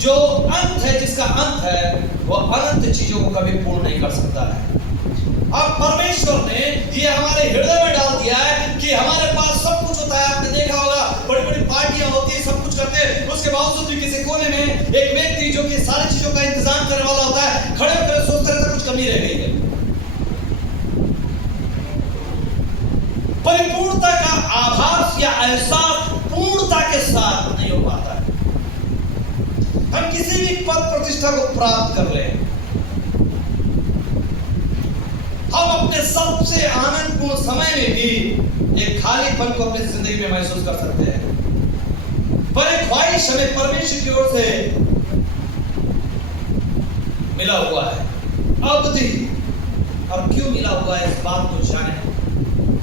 जो अंत है, जिसका अंत है, वह अनंत चीजों को कभी पूर्ण नहीं कर सकता है। अब परमेश्वर ने ये हमारे हृदय में डाल दिया है कि हमारे पास सब कुछ होता है। आपने देखा होगा बड़ी बड़ी पार्टियां होती है, सब कुछ करते हैं, उसके बावजूद भी किसी कोने में एक व्यक्ति जो कि सारी चीजों का इंतजाम करने वाला होता है, खड़े होकर सोचता रहता है कुछ कमी रह गई है। परिपूर्णता का आभास या एहसास पूर्णता के साथ नहीं हो पाता है। हम किसी भी पद प्रतिष्ठा को प्राप्त कर ले, हम अपने सबसे आनंदपूर्ण समय में भी एक खालीपन को अपनी जिंदगी में महसूस कर सकते हैं। पर एक ख्वाहिश हमें परमेश्वर की ओर से मिला हुआ है, अवधि। और क्यों मिला हुआ है, इस बात को जाने।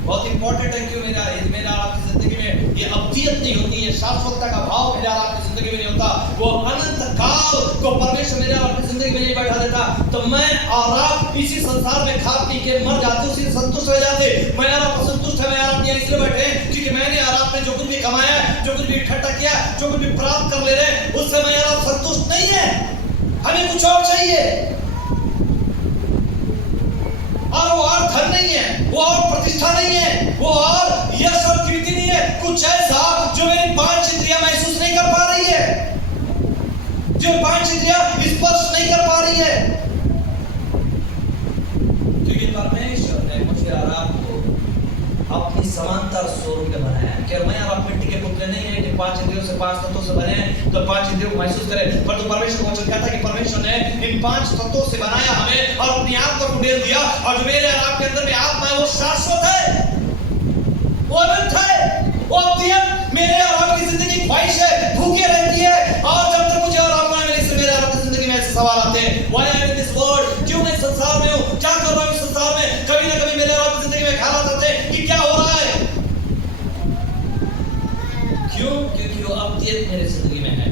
बहुत इंपॉर्टेंट है क्यों मेरा आपकी जिंदगी में ये अवधियत नहीं होती है, शाश्वतता का भाव मेरा आपकी जिंदगी में नहीं होता, वो अनंत काल को परमेश्वर मेरा आपकी जिंदगी में नहीं बैठा देता, तो मैं और आप इसी संसार में खा पी के मर जाते, उसी संतुष्ट रह जाते। मैं और आप असंतुष्ट है, मैं और आप यहाँ इसलिए बैठे हैं क्योंकि मैंने और आपने जो कुछ भी कमाया, जो कुछ भी इकट्ठा किया, जो कुछ भी प्राप्त कर ले रहे, उससे मैं और आप संतुष्ट नहीं है। हमें कुछ और चाहिए, और वो और धन नहीं है, वो और प्रतिष्ठा नहीं है, वो और यश और कीर्ति नहीं है, कुछ ऐसा जो मेरी पांच इंद्रियां महसूस नहीं कर पा रही है, जो पांच इंद्रियां स्पर्श नहीं कर पा रही है। क्योंकि परमेश्वर ने मुझे और आपको अपनी समांतर स्वरूप में बनाया है। क्या मैं और आप मिट्टी के पुतले नहीं है कि पांच इंद्रियों से, पांच तत्वों से बने हैं, तो पांच इंद्रियों को महसूस करें। पर तो परमेश्वर को वचन कहता है कि परमेश्वर ने इन पांच तत्वों से बनाया हमें और अपनी आत्मा को दे दिया, और जो मेरे और आपके अंदर में आत्मा है वो शाश्वत है, वो अनंत है, वो अद्वितीय। मेरे और आपकी जिंदगी ख्वाहिश है, भूखे रहती है, और जब तक मुझे और आपको नहीं मिले, इसलिए मेरे और आपकी जिंदगी में ऐसे सवाल आते हैं, why I am in this world, क्यों मैं संसार में हूं, क्या कर रहा हूं इस संसार में। कभी ना कभी मेरे और आपकी जिंदगी में ख्याल आते हैं कि क्या हो रहा है, क्यों, क्योंकि वो अद्वितीय मेरी जिंदगी में है।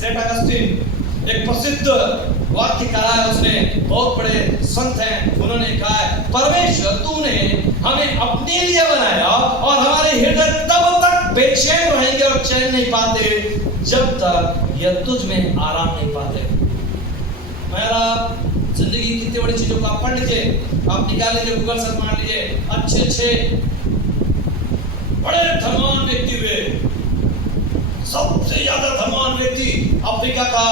सेंट अगस्टीन एक प्रसिद्ध वाक्य कहा है उसने, बहुत बड़े संत हैं, उन्होंने कहा है, परमेश्वर तूने हमें अपने लिए बनाया और हमारे हृदय तब तक बेचैन रहेंगे और चैन नहीं पाते जब तक यह तुझ में आराम नहीं पाते। मेरा जिंदगी कितनी बड़ी चीजों को आप पढ़ लीजिए, आप निकाल लीजिए, गूगल सर्च मार लीजिए, अच्छे बड़े धनवान व्यक्ति हुए, सबसे ज्यादा धनवान व्यक्ति अफ्रीका का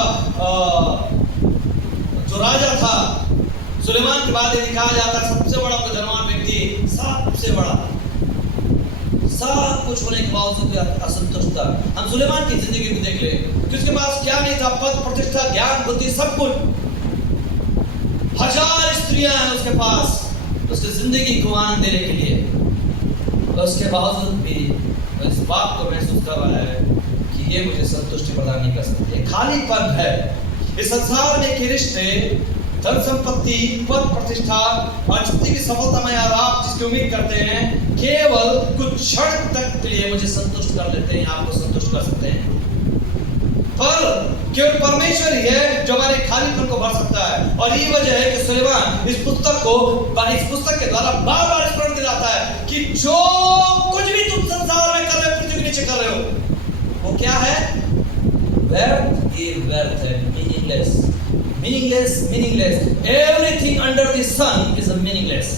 जो राजा था, सुलेमान के बाद यदि कहा जाता है सबसे बड़ा कोई धनवान व्यक्ति, सबसे बड़ा, सब कुछ होने के बावजूद भी असंतुष्ट था। हम सुलेमान की जिंदगी को देख ले कि उसके पास क्या नहीं था, पद प्रतिष्ठा, ज्ञान, बुद्धि, सब कुछ, 1000 स्त्रियां हैं उसके पास उसकी जिंदगी को आनंद देने के लिए, उसके बावजूद भी इस बात को महसूस कर रहा है कि ये मुझे संतुष्टि प्रदान नहीं कर सकती, खालीपन है। इस संसार में के रिश्ते, धन संपत्ति, पद प्रतिष्ठा और जितनी भी सफलता में और आप जिसकी उम्मीद करते हैं, केवल कुछ क्षण तक के लिए मुझे संतुष्ट कर लेते हैं, आपको संतुष्ट कर सकते हैं। पर केवल परमेश्वर ही है जो हमारे खालीपन को भर सकता है। और ये वजह है कि सुलेमान इस पुस्तक के द्वारा बार बार स्मरण दिलाता है कि जो कुछ भी तुम संसार में कर रहे हो, पृथ्वी के नीचे कर रहे हो, वो क्या है, व्यर्थ ही व्यर्थ है, meaningless, everything under the sun is meaningless।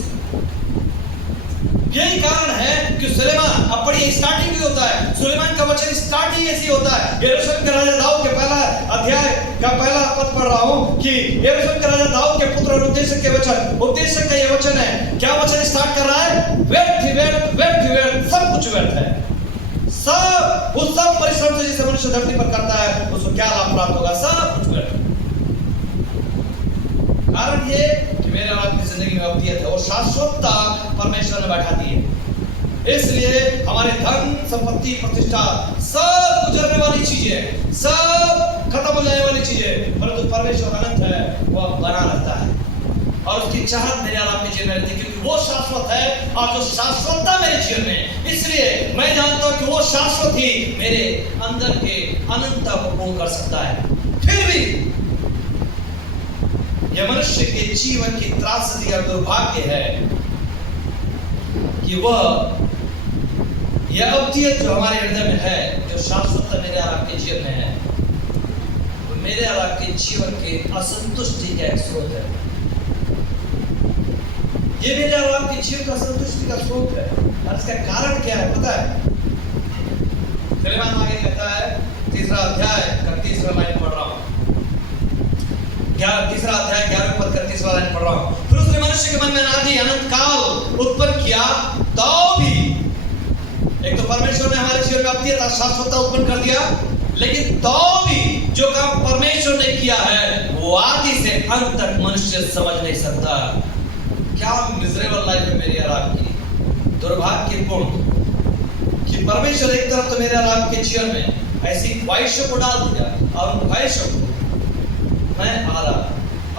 यही कारण है कि सुलेमान, अब पढ़िए, स्टार्टिंग भी होता है, सुलेमान का वचन स्टार्टिंग ऐसी होता है। यरूशलेम के राजा दाऊद के पहला अध्याय का पहला पद पढ़ रहा हूं कि यरूशलेम के राजा दाऊद के पुत्र और उपदेशक के वचन, उपदेशक का ये वचन है, क्या वचन स्टार्ट कर रहा है, व्यर्थ ही व्यर्थ, सब कुछ व्यर्थ है, सब उस सब परिश्रम से जिसे मनुष्य धरती पर करता है उसको क्या लाभ प्राप्त होगा, सब कुछ व्यर्थ। कारण ये कि मेरे और आपकी जिंदगी में अवधियत है, वो शाश्वतता परमेश्वर ने बैठा दी है। इसलिए हमारे धन संपत्ति प्रतिष्ठा सब गुजरने वाली चीजें, सब खत्म हो जाने वाली चीजें, परंतु परमेश्वर अनंत है, वो बना रहता है और उसकी चाहत मेरे और आपके जीवन में रहती है, क्योंकि वो शाश्वत है और जो शाश्वतता मेरे जीवन में, इसलिए मैं जानता हूं कि वो शाश्वत ही मेरे अंदर के अनंतता को पूर्ण कर सकता है। फिर भी यह मनुष्य के जीवन की त्रासदी और दुर्भाग्य है कि वह यह अवधियत जो हमारे हृदय में है, जो शाश्वतता मेरे और आपके जीवन में है, मेरे और आपके जीवन के असंतुष्टि का एक स्रोत है। ये मेरे और आपके जीवन का असंतुष्टि का स्रोत है। और इसका कारण क्या है पता है? सुलेमान आगे कहता है, 3 अध्याय का 3 लाइन पढ़ रहा हूँ। 3 अध्याय 11 पद का 3 लाइन पढ़ रहा हूँ। फिर उसने मनुष्य के मन में अनादि अनंत काल उत्पन्न किया, तो भी एक तो परमेश्वर ने हमारे जीवन में अद्वितीयता शाश्वतता उत्पन्न कर दिया, लेकिन तो भी जो काम परमेश्वर ने किया है वो आदि से अंत तक मनुष्य समझ नहीं सकता। क्या मिजरेबल लाइफ है मेरी और आपकी, दुर्भाग्यपूर्ण कि परमेश्वर एक तरफ तो मेरे और आपके जीवन में ऐसी ख्वाहिशों को डाल दिया, और उन ख्वाहिशों को मैं आ रहा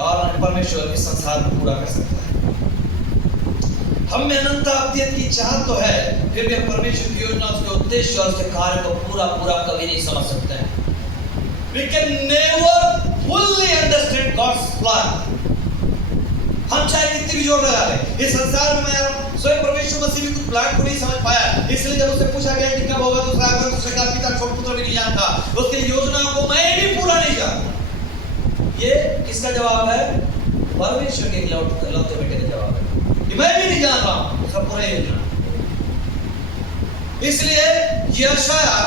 और परमेश्वर इस संसार में पूरा कर सकता है। हम में अनंत अद्वितीय की चाहत तो है, फिर भी परमेश्वर की योजना, उसके उद्देश्य और उसके कार्य को पूरा कभी नहीं समझ सकते हैं। We can never fully understand God's plan. हम चाहे कितनी भी जोर लगा लें, इस संसार में मैं स्वयं परमेश्वर मसीह भी कुछ प्लान को नहीं समझ पाया। इसलिए जब उससे पूछा गया कि कब होगा दूसरा आगमन, उसने कहा पिता छोटे पुत्र भी नहीं जानता, उसकी योजना को मैं भी पूरा नहीं जानता। ये किसका जवाब है? परमेश्वर के इकलौते बेटे का जवाब है कि मैं भी नहीं जान रहा हूं उसका पूरा योजना। इसलिए यशाया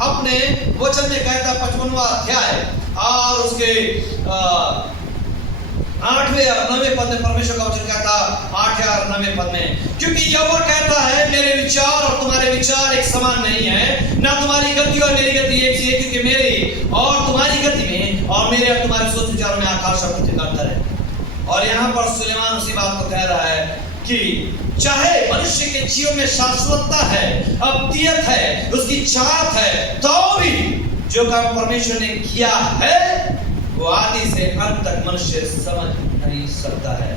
अपने वचन में कहता 55वां अध्याय और उसके 8वें और 9वें पद में परमेश्वर का वचन कहता 8 और 9वें पद में, क्योंकि यहोवा कहता है मेरे विचार और तुम्हारे विचार एक समान नहीं है, ना तुम्हारी गति और मेरी गति एक सी है, क्योंकि मेरी और तुम्हारी गति में और मेरे और तुम्हारे सोच विचारों में आकाश और पृथ्वी का अंतर है। और यहाँ पर सुलेमान उसी बात को कह रहा है कि चाहे मनुष्य के जीवन में शाश्वतता है, अद्वितीयता है, उसकी चाहत है, तो भी जो काम परमेश्वर ने किया है वो आदि से अंत तक मनुष्य समझ नहीं सकता है।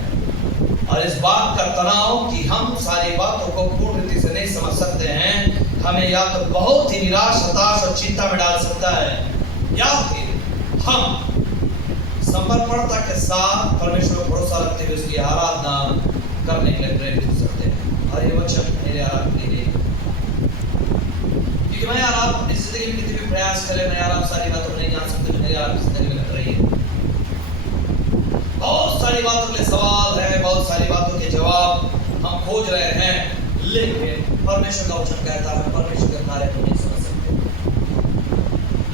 और इस बात का तनाव कि हम सारी बातों को पूर्ण रीति से नहीं समझ सकते हैं, हमें या तो बहुत ही निराश, हताश और चिंता में डाल सकता है, या फिर हम समर्पणता के साथ परमेश्वर पर भरोसा रखते हुए उसकी आराधना करने के लिए प्रेरित हो सकते हैं। और ये वचन मेरे आराम के लिए, क्योंकि मैं आप अपनी जिंदगी में कितने भी प्रयास करें, मैं आप सारी बातों को नहीं जान सकते, मेरे आप जिंदगी में घट रही है। बहुत सारी बातों के लिए सवाल है, बहुत सारी बातों के जवाब हम खोज रहे हैं, लेकिन परमेश्वर का वचन कहता है परमेश्वर के कार्य को नहीं समझ सकते।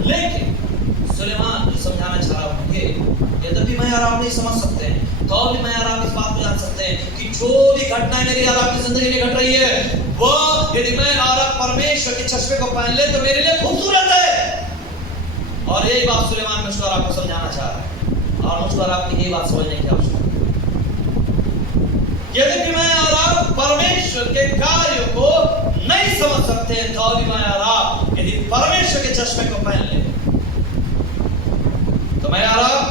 लेकिन सुलेमान जो समझाना चाह रहा हूं, ये यद्यपि मैं और आप नहीं समझ सकते हैं, तो भी मैं और आप इस बात को जान सकते हैं कि जो भी घटनाएं मेरी और आपकी जिंदगी में घट रही है, वो यदि मैं और आप परमेश्वर के चश्मे को पहन ले तो मेरे लिए खूबसूरत है। और यही बात सुलेमान मुझको और आपको समझाना चाह रहा है, और मुझको और आपकी यही बात समझने की आवश्यकता है। यदि मैं और आप परमेश्वर के कार्यों को नहीं समझ सकते, तो भी मैं और आप यदि परमेश्वर के चश्मे को पहन ले तो मैं और आप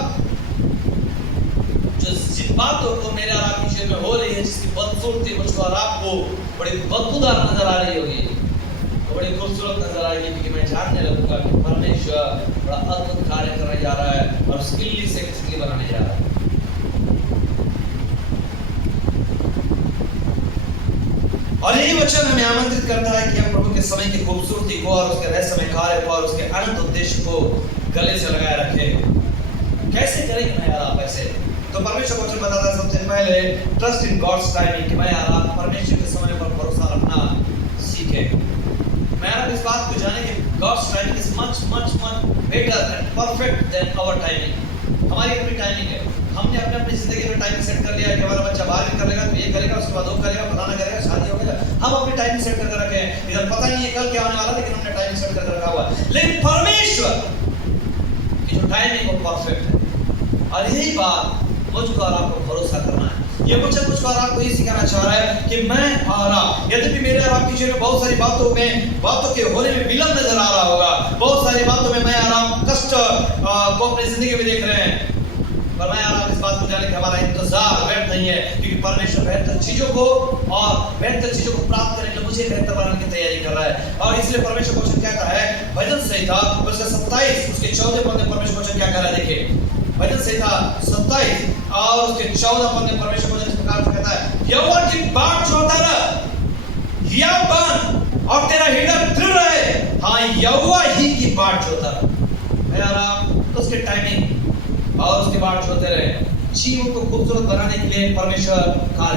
जिन बातों को मेरे और आपके जीवन में हो रही है, जिसकी बदसूरती मुझको और आपको बड़ी बदबूदार नजर आ रही होगी, तो बड़ी खूबसूरत नजर आएगी, क्योंकि मैं जानने लगूंगा कि परमेश्वर बड़ा अद्भुत कार्य करने जा रहा है और उस इल्ली से किसकी बनाने जा रहा है। और यही वचन हमें आमंत्रित करता है कि हम प्रभु के समय की खूबसूरती को और उसके रहस्यमय कार्य को और उसके अनंत उद्देश्य को गले से लगाए रखें। कैसे करेंगे मैं और आप ऐसे? तो परमेश्वर वचन बताता है सबसे पहले ट्रस्ट इन गॉड्स टाइमिंग, कि मैं और आप परमेश्वर के समय पर भरोसा रखना सीखें। मैं और आप इस बात को जाने कि God's timing is much much much better and perfect than our timing. हमारी अपनी टाइमिंग है, हमने अपने अपनी जिंदगी में टाइमिंग सेट कर लिया है कि हमारा बच्चा 12वीं कर लेगा तो ये करेगा, उसके बाद वो करेगा, फलाना करेगा, शादी हो गया। हम अपनी टाइमिंग सेट करके रखे हैं, इधर पता नहीं है कल क्या होने वाला, लेकिन हमने टाइमिंग सेट करके रखा हुआ है। लेकिन परमेश्वर की जो टाइमिंग वो परफेक्ट है, और यही बात मुझको और आपको भरोसा करना है। ये वचन मुझको और आपको ये सिखाना चाह रहा है कि मैं और आप, यद्यपि मेरे और आपके जीवन में बहुत सारी बातों के होने में विलंब नजर आ रहा होगा, बहुत सारी बातों में मैं और आप कष्ट को अपनी जिंदगी में देख रहे हैं, पर मैं और आप इस बात को जाने कि हमारा इंतजार व्यर्थ नहीं है, क्योंकि परमेश्वर बेहतर चीजों को प्राप्त करने के लिए मुझे बेहतर बनाने की तैयारी कर रहा है। और इसलिए परमेश्वर वचन कहता है भजन संहिता उसका 27 उसके 14 पद में परमेश्वर वचन क्या कह रहा है, देखिए भजन संहिता 27 और उसके 14 पद में परमेश्वर वचन इस प्रकार से कहता है, यहोवा की बाट जोता रह, हिया बन और तेरा हृदय दृढ़ रहे। हाँ, यहोवा ही की बाट जोता रह। है और आप उसके टाइमिंग और उसके बाद होते रहे। जीवन को खूबसूरत बनाने के लिए परमेश्वर कार्य